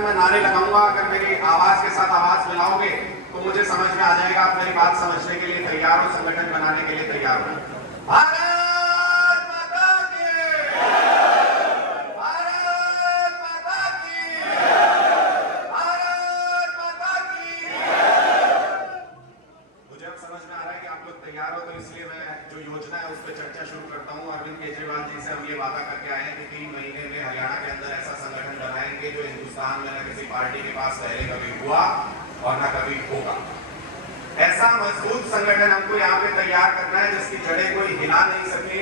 संगठन में नारे लगाऊंगा, अगर मेरी आवाज के साथ आवाज मिलाओगे तो मुझे समझ में आ जाएगा, आप मेरी बात समझने के लिए तैयार हो, संगठन बनाने के लिए तैयार हो। भारत माता की, भारत माता की, भारत माता की। मुझे अब समझ में आ रहा है कि आप लोग तैयार हो, तो इसलिए मैं जो योजना है उस पर चर्चा शुरू करता हूँ। अरविंद केजरीवाल जी से हम ये वादा करके आए हैं कि 3 महीने में हरियाणा के अंदर ऐसा संगठन बनाएंगे जो हिंदुस्तान में न किसी पार्टी के पास पहले कभी हुआ और न कभी होगा। ऐसा मजबूत संगठन हमको यहाँ पे तैयार करना है जिसकी जड़ें कोई हिला नहीं सके,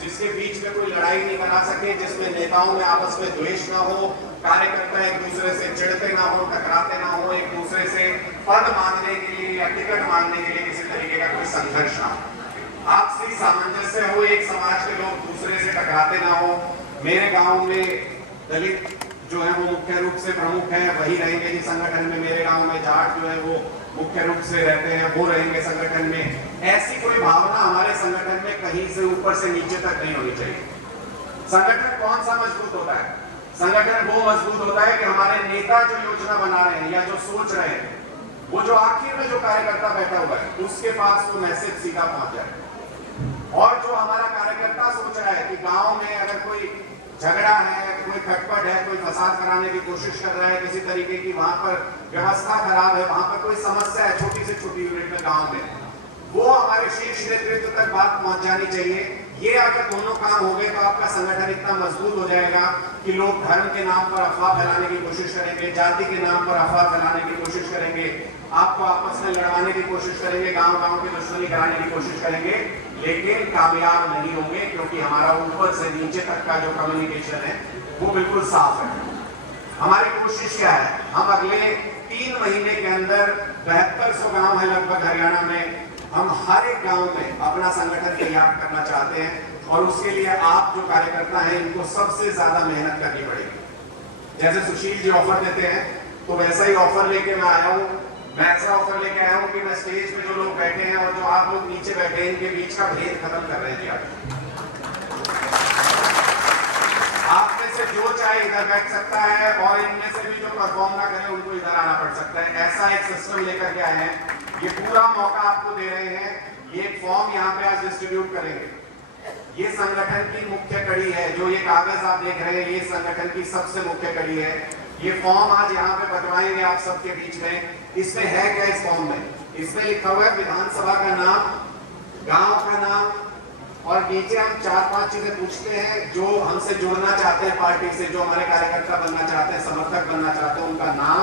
जिसके बीच में कोई लड़ाई नहीं बना सके, जिसमें नेताओं में आपस में द्वेष ना हो, कार्यकर्ता एक दूसरे से चिढ़ते ना हो, टकराते ना हो, एक दूसरे से पद मांगने के लिए या टिकट मांगने के लिए किसी तरीके का कोई संघर्ष ना हो, आपसी सामंजस्य हो, एक समाज के लोग दूसरे से टकराते ना हो। मेरे गांव में दलित जो है वो मुख्य रूप से प्रमुख है, वही रहेंगे इस संगठन में। मेरे गांव में जाट जो है वो मुख्य रूप से रहते हैं, वो रहेंगे संगठन में। ऐसी कोई भावना हमारे संगठन में कहीं से ऊपर से नीचे तक नहीं होनी चाहिए। संगठन कौन सा मजबूत होता है? संगठन वो मजबूत होता है कि हमारे नेता जो योजना बना रहे हैं या जो सोच रहे हैं, वो जो आखिर में जो कार्यकर्ता बैठा हुआ है उसके पास वो मैसेज सीधा पहुंच जाए। और जो हमारा कार्यकर्ता सोच रहा है कि गांव में अगर कोई झगड़ा है, कोई खटपट है, कोई फसाद कराने की कोशिश कर रहा है, किसी तरीके की वहां पर व्यवस्था खराब है, वहां पर कोई समस्या है छोटी से छोटी यूनिट में गांव में, वो हमारे शीर्ष नेतृत्व तक बात पहुंच जानी चाहिए। ये अगर दोनों काम हो गए तो आपका संगठन इतना मजबूत हो जाएगा कि लोग धर्म के नाम पर अफवाह फैलाने की कोशिश करेंगे, जाति के नाम पर अफवाह फैलाने की कोशिश करेंगे, आपको आपस में लड़वाने की कोशिश करेंगे, गांव गांव की दुश्मनी कराने की कोशिश करेंगे, लेकिन कामयाब नहीं होंगे, क्योंकि हमारा ऊपर से नीचे तक का जो कम्युनिकेशन है वो बिल्कुल साफ है। हमारी कोशिश क्या है? हम अगले 3 महीने के अंदर 7200 गांव है लगभग हरियाणा में, हम हर एक गांव में अपना संगठन तैयार करना चाहते हैं। और उसके लिए आप जो कार्यकर्ता हैं इनको सबसे ज्यादा मेहनत करनी पड़ेगी। जैसे सुशील जी ऑफर देते हैं तो वैसा ही ऑफर लेके मैं आया हूँ। मैं ऐसा ऑफर लेके आया हूँ कि मैं स्टेज पे जो लोग बैठे हैं और जो आप लोग नीचे बैठे हैं, इनके बीच का भेद खत्म कर रहे हैं जी। आप में से जो चाहे इधर बैठ सकता है और इनमें से भी जो परफॉर्म ना करे उनको इधर आना पड़ सकता है। ऐसा एक सिस्टम लेकर के आए हैं। ये पूरा मौका आपको दे रहे हैं। ये फॉर्म यहाँ पे आज डिस्ट्रीब्यूट करेंगे। ये संगठन की मुख्य कड़ी है। जो ये कागज आप देख रहे हैं ये संगठन की सबसे मुख्य कड़ी है। ये फॉर्म आज यहाँ पे बंटवाएंगे आप सबके बीच में। इसमें है क्या? इस फॉर्म में इसमें लिखा हुआ है विधानसभा का नाम, गांव का नाम, और नीचे हम 4-5 चीजें पूछते हैं जो हमसे जुड़ना चाहते हैं पार्टी से, जो हमारे कार्यकर्ता बनना चाहते हैं, समर्थक बनना चाहते हैं, उनका नाम,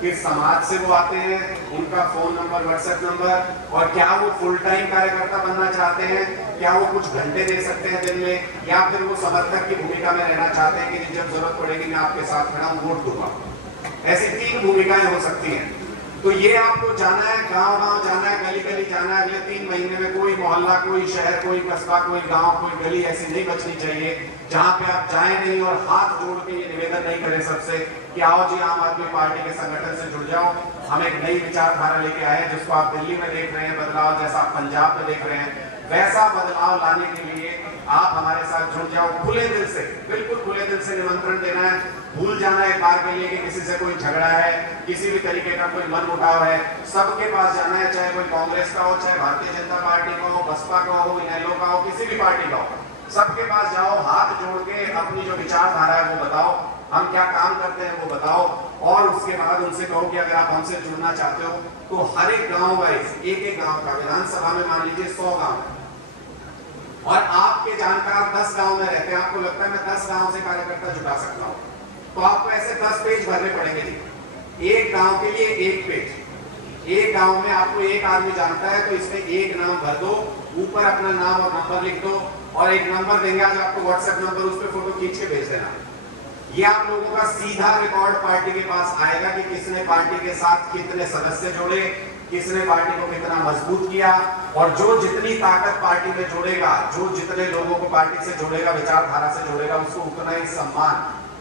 किस समाज से वो आते हैं, उनका फोन नंबर, व्हाट्सएप नंबर, और क्या वो फुल टाइम कार्यकर्ता बनना चाहते हैं, क्या वो कुछ घंटे दे सकते हैं दिन में, या फिर वो समर्थक की भूमिका में रहना चाहते हैं कि जब जरूरत पड़ेगी मैं आपके साथ खड़ा हूं, वोट दूंगा। ऐसी 3 भूमिकाएं हो सकती हैं। तो ये आपको जाना है, गांव गांव जाना है, गली गली जाना है। अगले 3 महीने में कोई मोहल्ला, कोई शहर, कोई कस्बा, कोई गांव, कोई गली ऐसी नहीं बचनी चाहिए जहां पे आप जाएं नहीं और हाथ जोड़ के ये निवेदन नहीं करें सबसे कि आओ जी आम आदमी पार्टी के संगठन से जुड़ जाओ। हम एक नई विचारधारा लेके आए हैं जिसको आप दिल्ली में देख रहे हैं बदलाव, जैसा आप पंजाब में देख रहे हैं, वैसा बदलाव लाने के लिए आप हमारे साथ जुड़ जाओ। खुले दिल से, बिल्कुल खुले दिल से निमंत्रण देना है। भूल जाना एक बार के लिए कि किसी से कोई झगड़ा है, किसी भी तरीके का कोई मनमुटाव है, सबके पास जाना है, चाहे कोई कांग्रेस का हो, चाहे भारतीय जनता पार्टी का हो, बसपा का हो, इनेलो का हो, किसी भी पार्टी का हो, सबके पास जाओ, हाथ जोड़ के अपनी जो विचारधारा है वो बताओ, हम क्या काम करते हैं वो बताओ, और उसके बाद उनसे कहो कि अगर आप हमसे जुड़ना चाहते हो तो हर एक गांव वाइज, एक गांव का, विधानसभा में मान लीजिए 100 गांव और आपके जानकार 10 गांव में रहते हैं, आपको लगता है मैं 10 गांव से कार्यकर्ता जुटा सकता हूं, तो आपको ऐसे 10 पेज भरने पड़ेंगे जी। एक गांव के लिए 1 पेज। एक गांव में आपको एक आदमी जानता है तो इसमें एक नाम भर दो, ऊपर अपना नाम और नंबर लिख दो, और एक नंबर देंगे आज आपको व्हाट्सएप नंबर, उस पर फोटो खींच के भेज देना। ये आप लोगों का सीधा रिकॉर्ड पार्टी के पास आएगा कि किसने पार्टी के साथ कितने सदस्य जोड़े, किसने पार्टी को कितना मजबूत किया, और जो जितनी ताकत पार्टी में जोड़ेगा, जो जितने लोगों को पार्टी से जोड़ेगा, विचारधारा से जोड़ेगा, उसको उतना ही सम्मान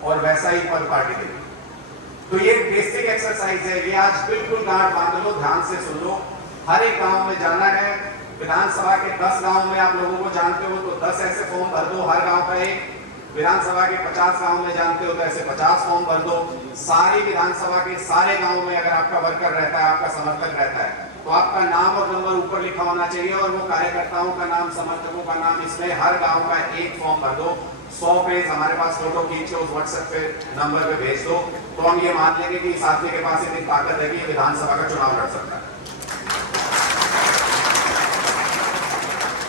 और वैसा ही पद पार्टी देगी। तो ये बेसिक एक्सरसाइज है, ये आज बिल्कुल गांठ बांध लो, ध्यान से सुन लो। हर एक गांव में जाना है। विधानसभा के 10 गांव में आप लोगों को जानते हो तो 10 ऐसे फॉर्म भर दो, हर गांव का एक। विधानसभा के 50 गांव में जानते हो तो ऐसे 50 फॉर्म भर दो। सारी विधानसभा के सारे गांव में अगर आपका वर्कर रहता है, आपका समर्थक रहता है, तो आपका नाम और नंबर ऊपर लिखा होना चाहिए और वो कार्यकर्ताओं का नाम, समर्थकों का नाम, इसमें हर गांव का एक फॉर्म भर दो। 100 पेज हमारे पास फोटो खींच के उस व्हाट्सएप पे नंबर पे भेज दो, तो हम ये मान लेंगे कि इस आदमी के पास इतनी ताकत है कि विधानसभा का चुनाव लड़ सकता है।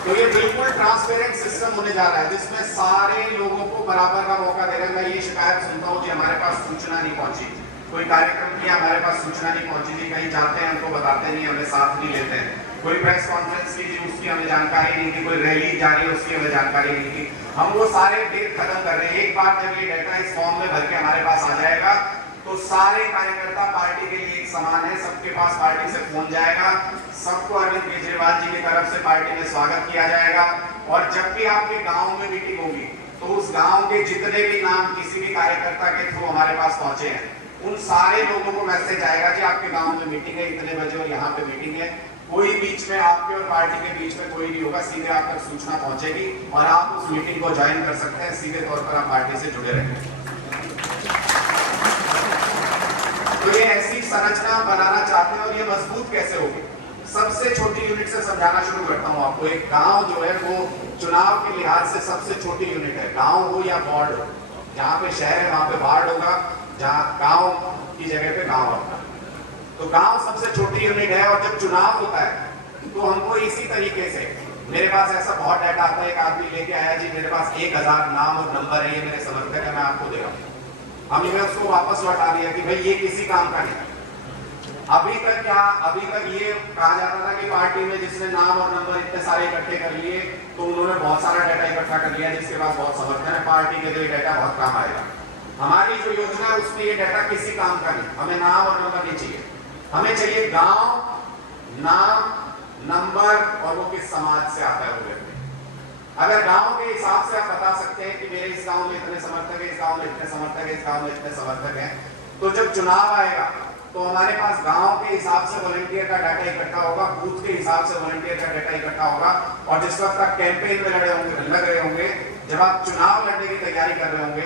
तो ये बिल्कुल ट्रांसपेरेंट सिस्टम होने जा रहा है जिसमें सारे लोगों को बराबर का मौका दे रहे हैं। मैं ये शिकायत सुनता हूँ कि हमारे पास सूचना नहीं पहुंची, कोई कार्यक्रम किया हमारे पास सूचना नहीं पहुंची थी, कहीं जाते हैं हमको बताते नहीं, हमें साथ नहीं लेते हैं, कोई प्रेस कॉन्फ्रेंस की थी उसकी हमें जानकारी नहीं थी, कोई रैली जा रही है उसकी हमें जानकारी नहीं थी। हम वो सारे डेट खत्म कर रहे हैं। एक बार जब ये डाटा इस फॉर्म में भर के हमारे पास आ जाएगा तो सारे कार्यकर्ता पार्टी के लिए एक समान है, सबके पास पार्टी से फोन जाएगा, सबको अरविंद केजरीवाल जी की तरफ से पार्टी में स्वागत किया जाएगा। और जब भी आपके गांव में मीटिंग होगी तो उस गांव के जितने भी नाम किसी भी कार्यकर्ता के थ्रू हमारे पास पहुंचे हैं, उन सारे लोगों को मैसेज आएगा कि आपके गांव में मीटिंग है, इतने बजे और यहाँ पे मीटिंग है। कोई बीच में आपके और पार्टी के बीच में कोई नहीं होगा, सीधे आप तक सूचना पहुंचेगी और आप उस मीटिंग को ज्वाइन कर सकते हैं, सीधे तौर पर आप पार्टी से जुड़े रहेंगे। तो ये ऐसी संरचना बनाना चाहते हैं और ये मजबूत कैसे होगी? सबसे छोटी यूनिट से समझाना शुरू करता हूँ आपको। एक गांव जो है वो चुनाव के लिहाज से सबसे छोटी यूनिट है, गांव हो या वार्ड हो। जहाँ पे शहर है वहां पे वार्ड होगा, जहाँ गांव की जगह पे गांव होगा। तो गांव सबसे छोटी यूनिट है और जब चुनाव होता है तो हमको इसी तरीके से, मेरे पास ऐसा बहुत डाटा आता है, एक आदमी लेके आया जी मेरे पास 1000 नाम और नंबर है, ये मेरे समर्थक है, मैं आपको दे रहा हूँ। हमने उसको वापस लौटा दिया कि भाई ये किसी काम का नहीं। अभी तक ये कहा जाता था कि पार्टी में जिसने नाम और नंबर इतने सारे इकट्ठे कर लिए तो उन्होंने बहुत सारा डाटा इकट्ठा कर लिया, जिसके पास बहुत समर्थन है, पार्टी के लिए डाटा बहुत काम आएगा। हमारी जो योजना है उसमें ये डाटा किसी काम का नहीं। हमें नाम और नंबर नहीं चाहिए, हमें चाहिए गांव, नाम, नंबर और वो किस समाज से आता है वो व्यक्ति। अगर गांव के हिसाब से आप बता सकते हैं कि मेरे इस गांव में इतने समर्थक है, इस गांव में इतने समर्थक है, इस गांव में इतने समर्थक हैं, तो जब चुनाव आएगा तो हमारे पास गांव के हिसाब से वॉलंटियर का डाटा इकट्ठा होगा, बूथ के हिसाब से वॉलंटियर का डाटा इकट्ठा होगा। और जिस वक्त आप कैंपेन में लग रहे होंगे, जब आप चुनाव लड़ने की तैयारी कर रहे होंगे,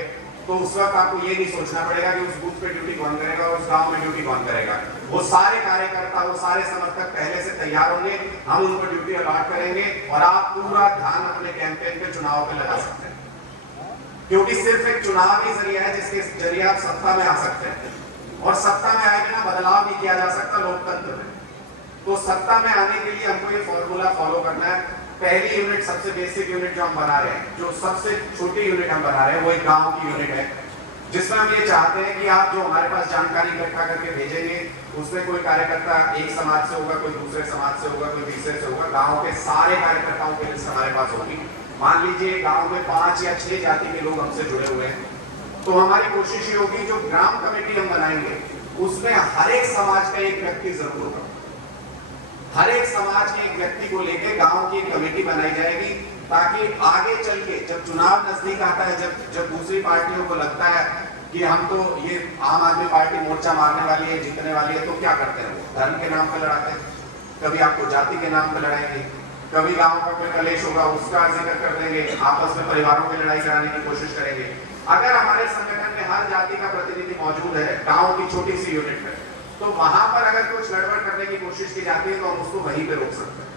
तो उस वक्त आपको ये नहीं सोचना पड़ेगा कि उस बूथ पे ड्यूटी कौन करेगा और उस गांव में ड्यूटी कौन करेगा। वो सारे कार्यकर्ता, वो सारे समर्थक पहले से तैयार होंगे, हम उनको ड्यूटी अलॉट करेंगे और आप पूरा ध्यान अपने कैंपेन पे, चुनाव पे लगा सकते हैं। क्योंकि सिर्फ एक चुनाव ही जरिया है जिसके जरिए आप सत्ता में आ सकते हैं, और सत्ता में आए बिना बदलाव नहीं किया जा सकता लोकतंत्र में। तो सत्ता में आने के लिए हमको ये फॉर्मूला फॉलो करना है। पहली यूनिट, सबसे बेसिक यूनिट जो हम बना रहे हैं, जो सबसे छोटी यूनिट हम बना रहे हैं, वो एक गांव की यूनिट है, जिसमें हम ये चाहते हैं कि आप जो हमारे पास जानकारी इकट्ठा करके भेजेंगे, उसमें कोई कार्यकर्ता एक समाज से होगा, कोई दूसरे समाज से होगा, कोई तीसरे से होगा, गांव के सारे कार्यकर्ताओं की लिस्ट हमारे पास होगी। मान लीजिए गांव में 5 या 6 जाति के लोग हमसे जुड़े हुए हैं, तो हमारी कोशिश ये होगी जो ग्राम कमेटी हम बनाएंगे उसमें हर एक समाज का एक व्यक्ति जरूर होगा। हर एक समाज के एक व्यक्ति को लेकर गांव की एक कमेटी बनाई जाएगी, ताकि आगे चल के जब चुनाव नजदीक आता है, जब दूसरी पार्टियों को लगता है कि हम तो ये आम आदमी पार्टी मोर्चा मारने वाली है, जीतने वाली है, तो क्या करते हैं? वो धर्म के नाम पर लड़ाते हैं, कभी आपको जाति के नाम पर लड़ाएंगे, कभी गांव का कोई कलेश होगा उसका जिक्र कर देंगे, आपस में परिवारों की लड़ाई कराने की कोशिश करेंगे। अगर हमारे संगठन में हर जाति का प्रतिनिधि मौजूद है गांव की छोटी सी यूनिट में, तो वहां पर अगर कुछ गड़बड़ करने की कोशिश की जाती है तो हम उसको वहीं पे रोक सकते हैं।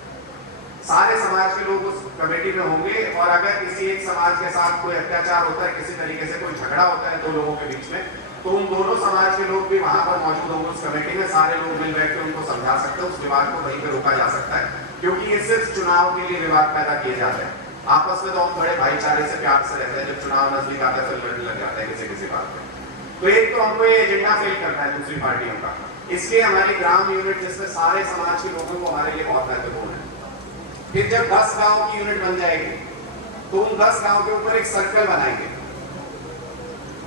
सारे समाज के लोग उस कमेटी में होंगे, और अगर किसी एक समाज के साथ कोई अत्याचार होता है, किसी तरीके से कोई झगड़ा होता है 2 लोगों के बीच में, तो उन दोनों समाज के लोग भी वहां पर मौजूद होंगे उस कमेटी में। सारे लोग मिल बैठ के उनको समझा सकते हैं, उस विवाद को वहीं पे रोका जा सकता है, क्योंकि ये सिर्फ चुनाव के लिए विवाद पैदा किए जाते हैं। आपस में तो हम बड़े भाईचारे से, प्यार से रहते हैं, जब चुनाव नजदीक आता है तो लड़ने लग जाते हैं किसी बात पे। तो एक तो हमको ये एजेंडा फेल करना है दूसरी पार्टियों का, इसलिए हमारी ग्राम यूनिट जिसमें सारे समाज के लोगों को हमारे लिए बहुत महत्वपूर्ण है। फिर जब 10 गांव की यूनिट बन जाएगी तो उन 10 गांव के ऊपर एक सर्कल बनाएंगे,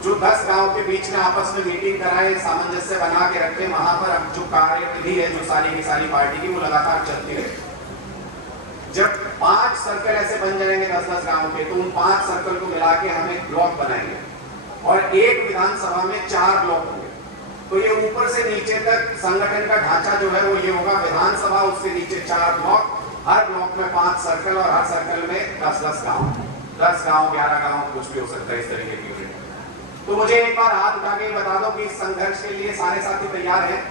जो 10 गांव के बीच में आपस में मीटिंग कराए, सामंजस्य बना के रखें। वहां पर अब जो कार्यविधि है जो सारी की सारी पार्टी की, वो लगातार चलती रहे। जब 5 सर्कल ऐसे बन जाएंगे 10-10 गांव के, तो उन 5 सर्कल को मिला के हम एक ब्लॉक बनाएंगे, और एक विधानसभा में 4 ब्लॉक होंगे। तो ये ऊपर से नीचे तक संगठन का ढांचा जो है वो ये होगा, विधानसभा, उससे नीचे 4 ब्लॉक, हर ब्लॉक में 5 सर्कल, और हर सर्कल में 10-10 गांव। 10 गांव 11 गांव कुछ भी हो सकता है इस तरीके की यूनिट। तो मुझे एक बार हाथ उठा के बता दो कि इस संघर्ष के लिए सारे साथी तैयार हैं?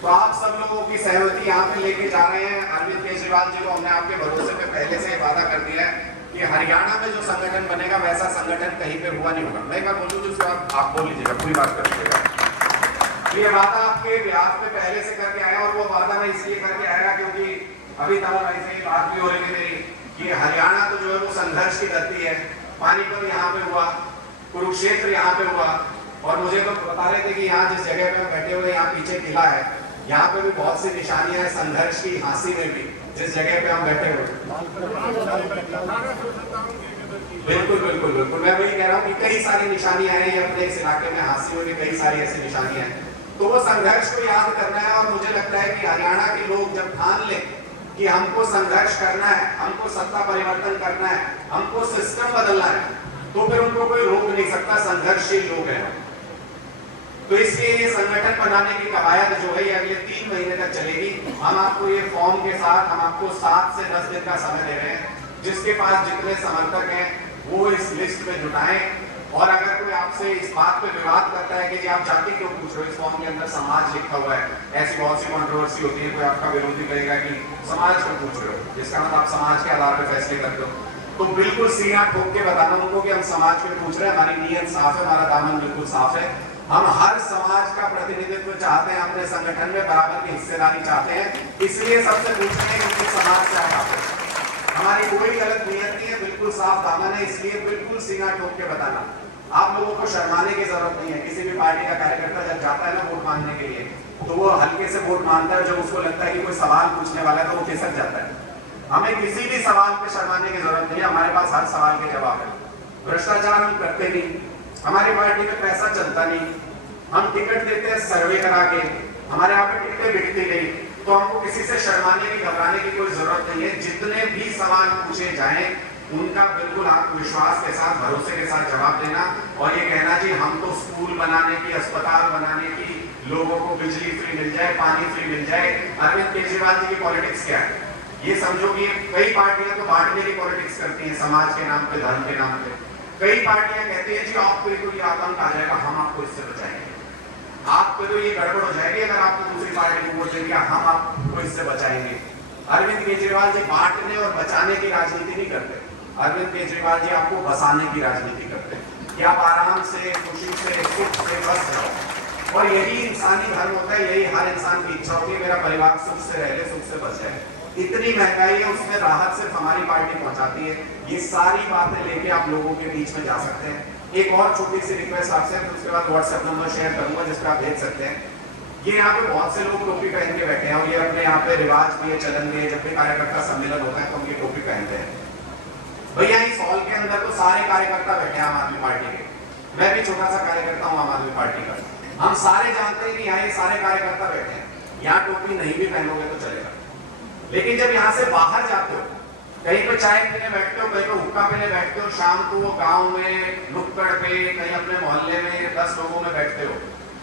तो आप सब लोगों की सहमति यहाँ पे लेके जा रहे हैं। अरविंद केजरीवाल जी को हमने आपके भरोसे पे पहले से वादा कर दिया है कि हरियाणा में जो संगठन बनेगा वैसा संगठन कहीं पे हुआ नहीं होगा। मैं एक बार बोलूँ तो उसके बाद आप बोल लीजिएगा, पूरी बात कर लीजिएगा। ये वादा आपके ब्याज पे पहले से करके आया, और वो वादा मैं इसलिए करके आया क्योंकि अभी तक ऐसे ही बात भी हो रही थी मेरी कि हरियाणा तो जो है वो संघर्ष की धरती है। पानीपत यहाँ पे हुआ, कुरुक्षेत्र यहाँ पे हुआ, और मुझे तो बता रहे थे कि यहाँ जिस जगह पे बैठे हुए यहाँ पीछे किला है, यहाँ पे भी बहुत सी निशानियां हैं संघर्ष की, झांसी में भी जिस जगह पे हम बैठे हुए। बिल्कुल बिल्कुल बिल्कुल, मैं वही कह रहा हूँ कि कई सारी निशानियां हैं अपने इस इलाके में, झांसी में भी कई सारी ऐसी निशानियां हैं। तो वो संघर्ष को याद करना है, और मुझे लगता है कि हरियाणा के लोग जब ठान ले कि हमको संघर्ष करना है, हमको सत्ता परिवर्तन करना है, हमको सिस्टम बदलना है, तो फिर उनको कोई रोक नहीं सकता। संघर्षशील लोग हैं। तो इसलिए ये संगठन बनाने की कवायद जो है ये अगले 3 महीने तक चलेगी। हम आपको ये फॉर्म के साथ हम आपको 7 से 10 दिन का समय दे रहे हैं। जिसके पास जितने समर्थक हैं वो इस लिस्ट में जुटाएं। और अगर कोई आपसे इस बात पे विवाद करता है कि जी आप जाति क्यों पूछ रहे हो, इस फॉर्म के अंदर समाज लिखा हुआ है, ऐसी बहुत सी कंट्रोवर्सी होती है। कोई आपका विरोधी कहेगा कि समाज क्यों पूछ रहे हो, जिसका मतलब आप समाज के आधार पर फैसले करते हो। तो बिल्कुल सीना ठोक के बताना उनको कि हम समाज पे पूछ रहे हैं, हमारी नीयत साफ है, हमारा दामन बिल्कुल साफ है। हम हर समाज का प्रतिनिधित्व चाहते हैं, अपने संगठन में बराबर की हिस्सेदारी चाहते हैं। इसलिए सबसे पूछ रहे हैं कि समाज से आप आते हैं। हमारी कोई गलत नीयत नहीं है, बिल्कुल साफ दामन है। इसलिए बिल्कुल सीना ठोक के बताना, आप लोगों को शर्माने की जरूरत नहीं है। किसी भी पार्टी का कार्यकर्ता जब जाता है ना वोट मांगने के लिए, तो वो हल्के से वोट मांगता है। जब उसको लगता है कि कोई सवाल पूछने वाला है तो वो खिसक जाता है। हमें किसी भी सवाल पे शर्माने की जरूरत नहीं है, हमारे पास हर सवाल के जवाब है। भ्रष्टाचार हम करते नहीं, हमारी पार्टी में पैसा चलता नहीं, हम टिकट देते हैं सर्वे करा के, हमारे यहाँ पे टिकटें बिकती नहीं। तो हमको किसी से शर्माने की घबराने की कोई जरूरत नहीं है। जितने भी सवाल पूछे जाएं उनका बिल्कुल आत्मविश्वास के साथ, भरोसे के साथ जवाब देना, और ये कहना जी हम तो स्कूल बनाने की, अस्पताल बनाने की, लोगों को बिजली फ्री मिल जाए, पानी फ्री मिल जाए। अरविंद केजरीवाल जी की पॉलिटिक्स क्या है ये समझो कि कई पार्टियां तो बांटने की पॉलिटिक्स करती हैं, समाज के नाम पे, धर्म के नाम पे। कई पार्टियां कहती हैं जी आपको कोई आतंक आ जाएगा, हम आपको इससे बचाएंगे, आप पे तो ये गड़बड़ हो जाएगी अगर आपको दूसरी पार्टी को वोट देंगे, हम आपको इससे बचाएंगे। अरविंद केजरीवाल जी बांटने और बचाने की राजनीति नहीं करते। अरविंद केजरीवाल जी आपको बसाने की राजनीति करते हैं कि आप आराम से, खुशी से, सुख से बस जाओ। और यही इंसानी धर्म होता है, यही हर इंसान की इच्छा होती है मेरा परिवार सुख से रह ले, सुख से बच जाए। इतनी महंगाई है, उसमें राहत सिर्फ हमारी पार्टी पहुंचाती है। ये सारी बातें लेके आप लोगों के बीच में जा सकते हैं। एक और छोटी सी रिक्वेस्ट आपसे, फिर उसके बाद व्हाट्सएप नंबर शेयर करूंगा जिस पर आप भेज सकते हैं। ये यहाँ पे बहुत से लोग टोपी पहन के बैठे हैं, और ये अपने यहाँ पे रिवाज भी है, चलन भी है। जब भी कार्यकर्ता सम्मेलन होता है तो हम ये टोपी पहनते हैं। भैया इस हॉल के अंदर तो सारे कार्यकर्ता बैठे हैं आम आदमी पार्टी के। मैं भी छोटा सा कार्यकर्ता हूँ आम आदमी पार्टी का। हम सारे जानते हैं कि यहाँ ये सारे कार्यकर्ता बैठे हैं। यहाँ टोपी नहीं भी पहनोगे तो चलेगा, लेकिन जब यहाँ से बाहर जाते हो, कहीं पे चाय पीने बैठते हो, कहीं पे हुक्का पीने बैठते हो, शाम को वो गांव में नुक्कड़ पे, कहीं अपने मोहल्ले में 10 लोगों में बैठते हो,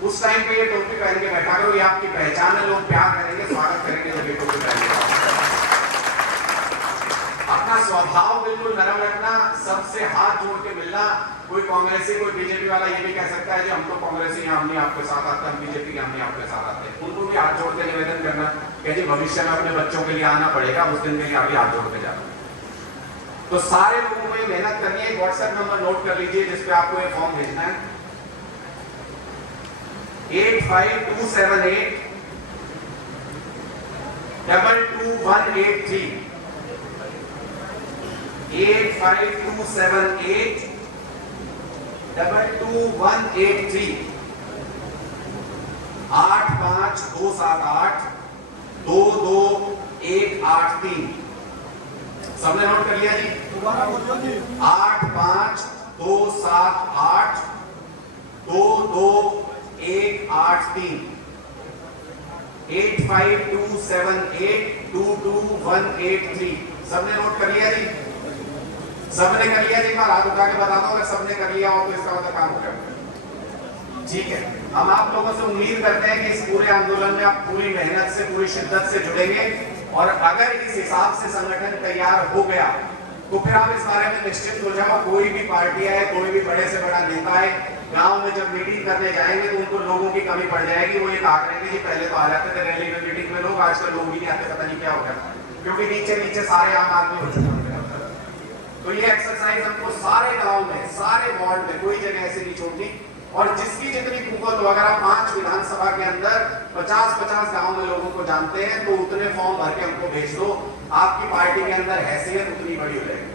उस टाइम पे ये टोपी पहन के बैठा करो। ये आपकी पहचान है, लोग प्यार करेंगे, स्वागत करेंगे जब ये टोपी पहन के। अपना स्वभाव बिल्कुल नरम रखना, सबसे हाथ जोड़ के मिलना। कोई कांग्रेसी, कोई बीजेपी वाला ये भी कह सकता है कि हम तो कांग्रेसी हैं, हम नहीं आपके साथ आते, हम बीजेपी के हम नहीं आपके साथ आते। उनको भी हाथ जोड़ के निवेदन करना कि जी भविष्य में अपने बच्चों के लिए आना पड़ेगा, उस दिन के लिए अभी हाथ जोड़ के जाना। तो सारे लोगों को ये मेहनत करनी है। व्हाट्सएप नंबर नोट कर लीजिए जिस पे आपको ये फॉर्म भेजना है, 85278 22183 85278 22183 85278 22183। सबने नोट कर लिया जी? 85278 22183 85278 22183। सबने नोट कर लिया जी? सबने कर लिया जी? हाथ उठा के बता दो अगर सबने कर लिया हो तो इसका मतलब काम हो गया। ठीक है, हम आप लोगों से उम्मीद करते हैं कि इस पूरे आंदोलन में आप पूरी मेहनत से, पूरी शिद्दत से जुड़ेंगे, और अगर इस हिसाब से संगठन तैयार हो गया तो फिर आप इस बारे में निश्चित हो जाओ, कोई भी पार्टी है, कोई भी बड़े से बड़ा नेता है, गांव में जब मीटिंग करने जाएंगे तो उनको लोगों की कमी पड़ जाएगी। वो ये कहा करेंगे कि पहले तो आ जाते थे रैली में, मीटिंग में लोग, आजकल लोग ही नहीं आते, पता नहीं क्या हो गया, क्योंकि नीचे नीचे सारे आम आदमी हो चुके हैं। तो ये एक्सरसाइज हमको सारे गाँव में, सारे वार्ड में, कोई जगह ऐसे नहीं छोड़नी। और जिसकी जितनी कुवत हो, अगर आप 5 विधानसभा के अंदर 50-50 गांव में लोगों को जानते हैं तो उतने फॉर्म भर के हमको भेज दो, आपकी पार्टी के अंदर हैसियत उतनी बड़ी हो जाएगी।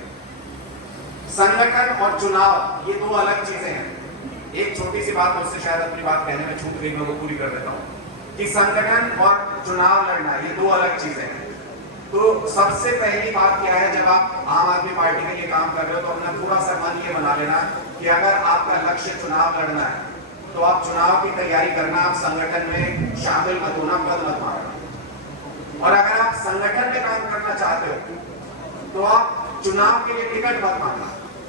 संगठन और चुनाव ये दो अलग चीजें हैं। एक छोटी सी बात, उससे शायद अपनी बात कहने में छूट गई, मैं वो पूरी कर देता हूँ कि संगठन और चुनाव लड़ना ये दो अलग चीजें हैं। तो सबसे पहली बात क्या है, जब आप आम आदमी पार्टी के लिए काम कर रहे हो तो अपना पूरा सम्मान ये बना लेना कि अगर आपका लक्ष्य चुनाव लड़ना है तो आप चुनाव की तैयारी करना, आप संगठन में शामिल मत होना, पद मत मारना। और अगर आप संगठन में काम करना चाहते हो तो आप चुनाव के लिए टिकट मत मांगना।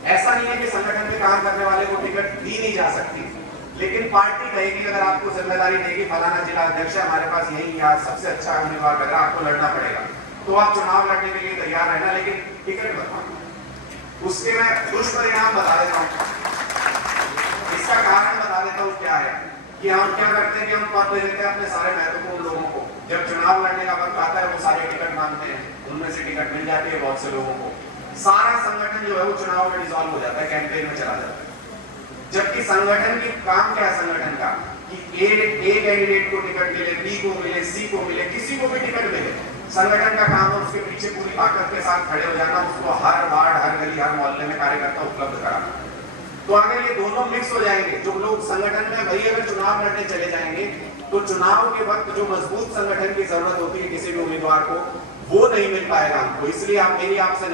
ऐसा नहीं है कि संगठन में काम करने वाले को टिकट दी नहीं जा सकती, लेकिन पार्टी कहेगी, अगर आपको जिम्मेदारी देगी फलाना जिला अध्यक्ष है हमारे पास, यही या सबसे अच्छा उम्मीदवार लग रहा है, आपको लड़ना पड़ेगा, तो आप चुनाव लड़ने के लिए तैयार रहना, लेकिन टिकट मत मांगना। उसके मैं दुष्परिणाम बता देता हूँ, इसका कारण बता देता हूँ क्या है कि हम क्या करते हैं कि हम पद दे देते हैं अपने सारे महत्वपूर्ण लोगों को। जब चुनाव लड़ने का वक्त आता है वो सारे टिकट मांगते हैं, उनमें से टिकट मिल जाती है बहुत से लोगों को, सारा संगठन जो है वो चुनाव में डिसॉल्व हो जाता है, कैंपेन में चला जाता है। जबकि संगठन की काम क्या है, संगठन का कि ए कैंडिडेट को टिकट मिले, बी को मिले, सी को मिले, किसी को भी टिकट मिले, संगठन का काम है उसके पीछे पूरी ताकत के साथ खड़े हो जाना, उसको हर वार्ड, हर गली, हर मोहल्ले में कार्यकर्ता उपलब्ध कराना। तो अगर ये दोनों मिक्स हो जाएंगे, जो लोग संगठन में वही अगर चुनाव लड़ने चले जाएंगे तो चुनाव के वक्त जो मजबूत संगठन की जरूरत होती है किसी भी उम्मीदवार को, वो नहीं मिल पाएगा हमको। इसलिए मेरा आपसे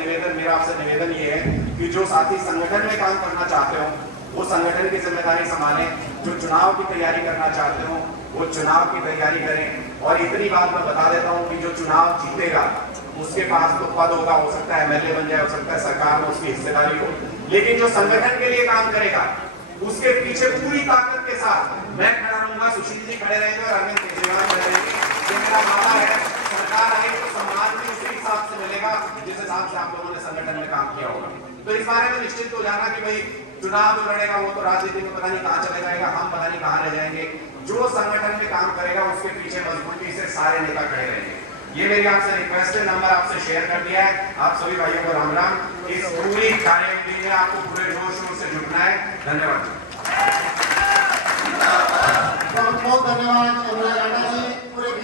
निवेदन ये है कि जो साथी संगठन में काम करना चाहते हो वो संगठन की जिम्मेदारी संभालें, जो चुनाव की तैयारी करना चाहते हो वो चुनाव की तैयारी करें। और इतनी बात मैं बता देता हूँ कि जो चुनाव जीतेगा उसके पास तो पद होगा, हो सकता है एमएलए बन जाए, हो सकता है सरकार में उसकी हिस्सेदारी हो, लेकिन जो संगठन के लिए काम करेगा उसके पीछे पूरी ताकत के साथ मैं खड़ा रहूंगा, सुशील जी खड़े रहेंगे और अरविंद केजरीवाल खड़े रहेंगे। ये मेरा वादा है, सरकार आएगी तो सम्मान भी उसी हिसाब से मिलेगा जिस हिसाब से आप लोगों ने संगठन में काम किया होगा। तो इस बारे में निश्चित हो जाना कि भाई चुनाव जो लड़ेगा वो तो राजनीति में पता नहीं कहाँ चले जाएगा, हम पता नहीं कहाँ रह जाएंगे। जो संगठन में काम करेगा उसके पीछे मजबूती से सारे नेता खड़े रहेंगे। ये मेरी आपसे रिक्वेस्ट है, नंबर आपसे शेयर कर दिया है। आप सभी भाइयों को राम राम। इस पूरी कार्यक्रम में आपको पूरे जोश शोर से जुटना है। धन्यवाद। बहुत बहुत धन्यवाद।